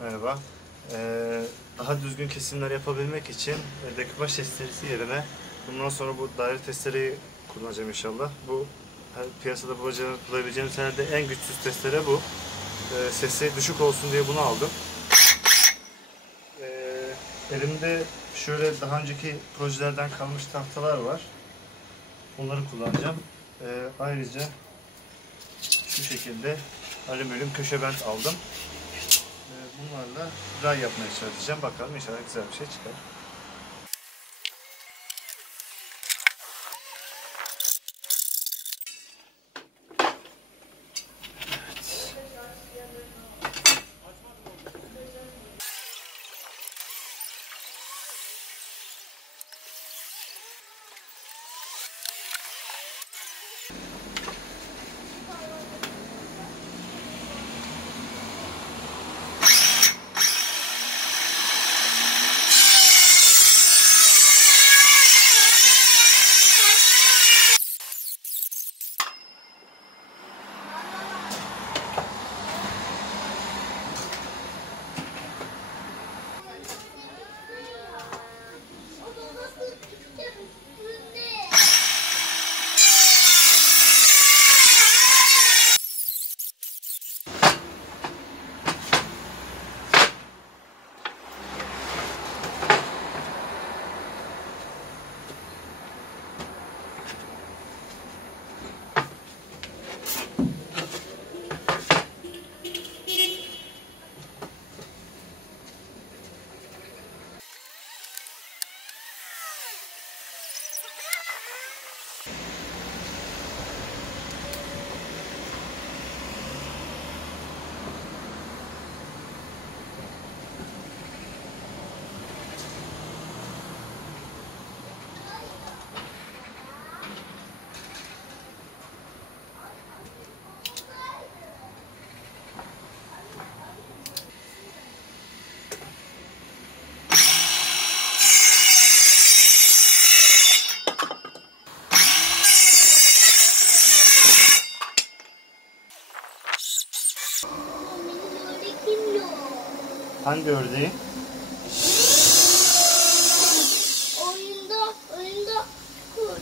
Merhaba. Daha düzgün kesimler yapabilmek için dekupaj testeresi yerine bundan sonra bu daire testereyi kullanacağım inşallah. Bu piyasada bulabileceğimiz herhalde en güçsüz testere bu. Sesi düşük olsun diye bunu aldım. Elimde şöyle daha önceki projelerden kalmış tahtalar var. Bunları kullanacağım. Ayrıca şu şekilde alüminyum köşe bant aldım. Bunlarla ray yapmaya çalışacağım. Bakalım inşallah güzel bir şey çıkar. Hangi ördeği? Oyunda kur.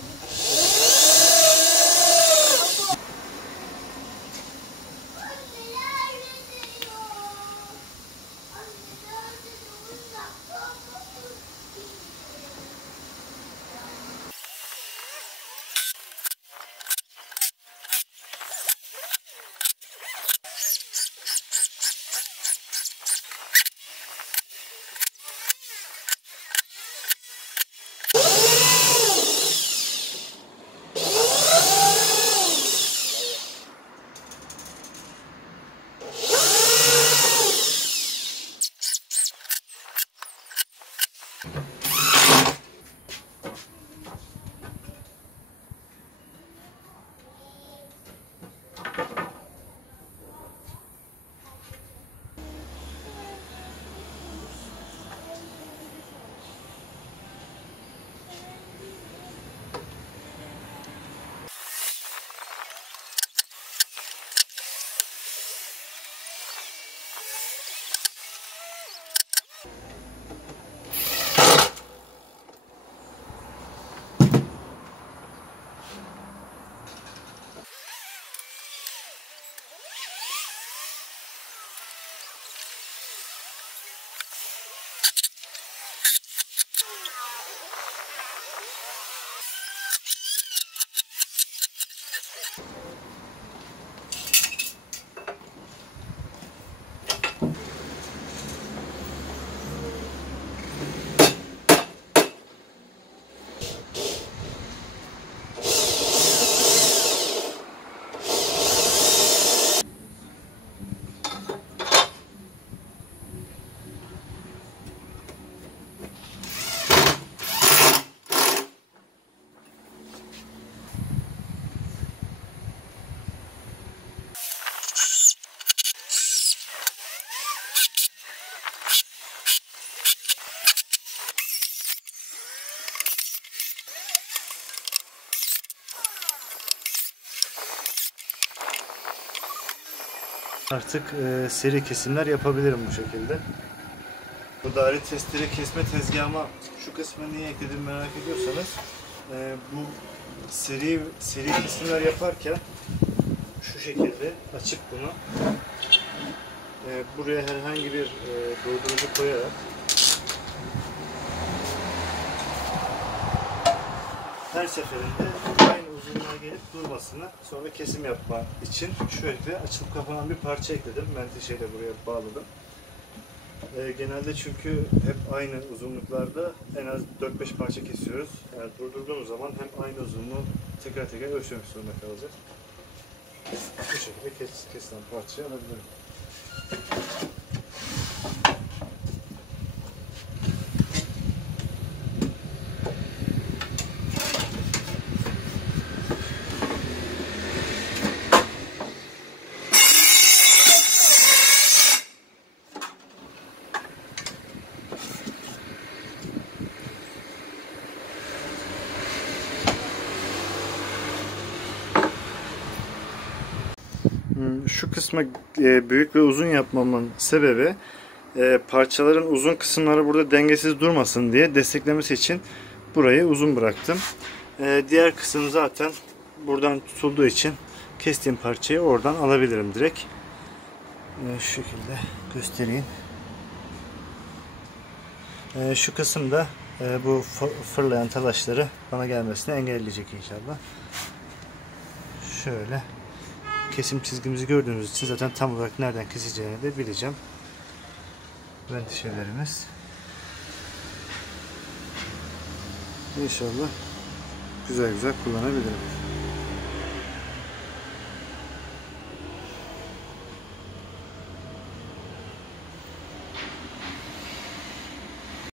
Artık seri kesimler yapabilirim bu şekilde. Bu daire testere kesme tezgahıma şu kısmı niye ekledim merak ediyorsanız bu seri kesimler yaparken şu şekilde açıp bunu buraya herhangi bir doldurucu koyarak her seferinde aynı uzunluğa gelip durmasını, sonra kesim yapma için şöyle açılıp kapanan bir parça ekledim. Menteşeyle buraya bağladım. Genelde çünkü hep aynı uzunluklarda en az 4-5 parça kesiyoruz. Yani durdurduğumuz zaman hem aynı uzunluğu tekrar ölçmek zorunda kalacağız. Bu şekilde kesilen parçayı alabilirim. Şu kısmı büyük ve uzun yapmamın sebebi parçaların uzun kısımları burada dengesiz durmasın diye desteklemesi için burayı uzun bıraktım. Diğer kısım zaten buradan tutulduğu için kestiğim parçayı oradan alabilirim direkt. Şu şekilde göstereyim. Şu kısımda bu fırlayan talaşları bana gelmesini engelleyecek inşallah. Şöyle kesim çizgimizi gördüğünüz için zaten tam olarak nereden keseceğini de bileceğim. Menteşelerimiz. İnşallah güzel güzel kullanabilirim.